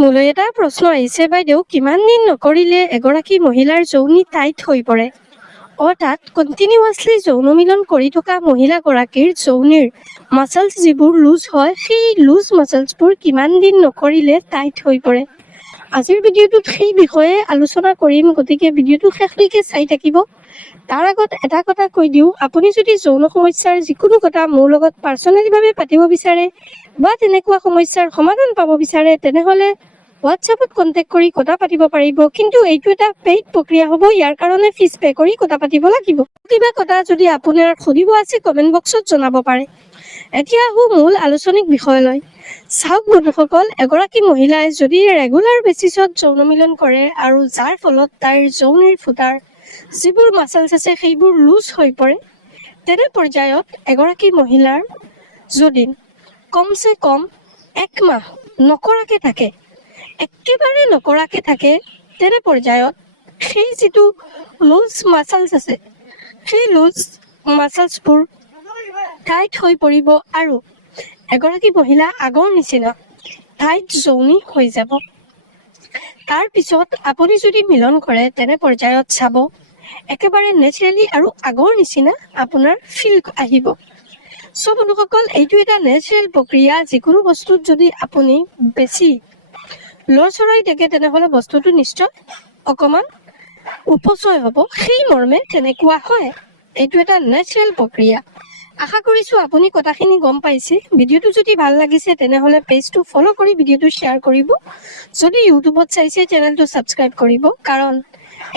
মোলৈ এটা প্ৰশ্ন আহিছে, বাইদেউ, কিমান দিন নকৰিলে এগৰাকী মহিলাৰ যৌনি টাইট হৈ পৰে? অৰ্থাৎ কণ্টিনিউৱাছলি যৌন মিলন কৰি থকা মহিলাগৰাকীৰ যৌনিৰ মাছলছ যিবোৰ লুজ হয়, সেই লুজ মাছলছবোৰ কিমান দিন নকৰিলে টাইট হৈ পৰে। আজিৰ ভিডিঅ'টোত সেই বিষয়ে আলোচনা কৰিম, গতিকে ভিডিঅ'টো শেষলৈকে চাই থাকিব। তাৰ আগত এটা কথা কৈ দিওঁ, আপুনি যদি যৌন সমস্যাৰ যিকোনো কথা মোৰ লগত পাৰ্চনেলিভাৱে পাতিব বিচাৰে বা তেনেকুৱা সমস্যাৰ সমাধান পাব বিচাৰে, তেনেহ'লে হোৱাটছএপত কণ্টেক্ট কৰি কথা পাতিব পাৰিব। কিন্তু এইটো এটা পেইড প্ৰক্ৰিয়া হ'ব, ইয়াৰ কাৰণে ফিজ পে' কৰি কথা পাতিব লাগিব। কিবা কথা যদি আপোনাৰ সুধিব আছে কমেণ্ট বক্সত জনাব পাৰে। এতিয়া আহোঁ মূল আলোচনিক বিষয়লৈ। চাওক বন্ধুসকল, এগৰাকী মহিলাই যদি ৰেগুলাৰ বেচিছত যৌন মিলন কৰে আৰু যাৰ ফলত তাইৰ যৌনিৰ ফুটাৰ যিবোৰ মাছলছ আছে সেইবোৰ লুজ হৈ পৰে, তেনে পৰ্যায়ত এগৰাকী মহিলাৰ যদি কমচে কম 1 মাহ নকৰাকৈ থাকে, একেবাৰে নকৰাকৈ থাকে, তেনে পৰ্যায়ত সেই যিটো লুজ মাছলছ আছে সেই লুজ মাছলছবোৰ টাইট হৈ পৰিব আৰু এগৰাকী মহিলা আগৰ নিচিনা টাইট যৌনি হৈ যাব। তাৰপিছত আপুনি যদি মিলন কৰে, তেনে পৰ্যায়ত চাব একেবাৰে নেচাৰেলি আৰু আগৰ নিচিনা আপোনাৰ ফিল আহিব। চ' বন্ধুসকল, এইটো এটা নেচাৰেল প্ৰক্ৰিয়া। যিকোনো বস্তুত যদি আপুনি বেছি লৰচৰাই থাকে, তেনেহ'লে বস্তুটো নিশ্চয় অকণমান উপচয় হ'ব। সেই মৰ্মে তেনেকুৱা হয়। এইটো এটা নেচাৰেল প্ৰক্ৰিয়া। আশা কৰিছোঁ আপুনি কথাখিনি গম পাইছে। ভিডিঅ'টো যদি ভাল লাগিছে তেনেহ'লে পেজটো ফ'ল' কৰি ভিডিঅ'টো শ্বেয়াৰ কৰিব। যদি ইউটিউবত চাইছে চেনেলটো ছাবস্ক্ৰাইব কৰিব, কাৰণ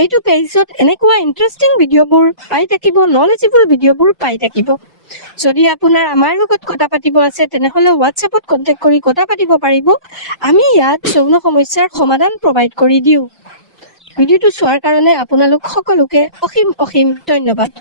এইটো পেজত এনেকুৱা ইণ্টাৰেষ্টিং ভিডিঅ'বোৰ পাই থাকিব, নলেজেবল ভিডিঅ'বোৰ পাই থাকিব। যদি আপোনাৰ আমাৰ লগত কথা পাতিব আছে, তেনেহ'লে হোৱাটছএপত কণ্টেক্ট কৰি কথা পাতিব পাৰিব। আমি ইয়াত যৌন সমস্যাৰ সমাধান প্ৰভাইড কৰি দিওঁ। ভিডিঅ'টো চোৱাৰ কাৰণে আপোনালোক সকলোকে অসীম অসীম ধন্যবাদ।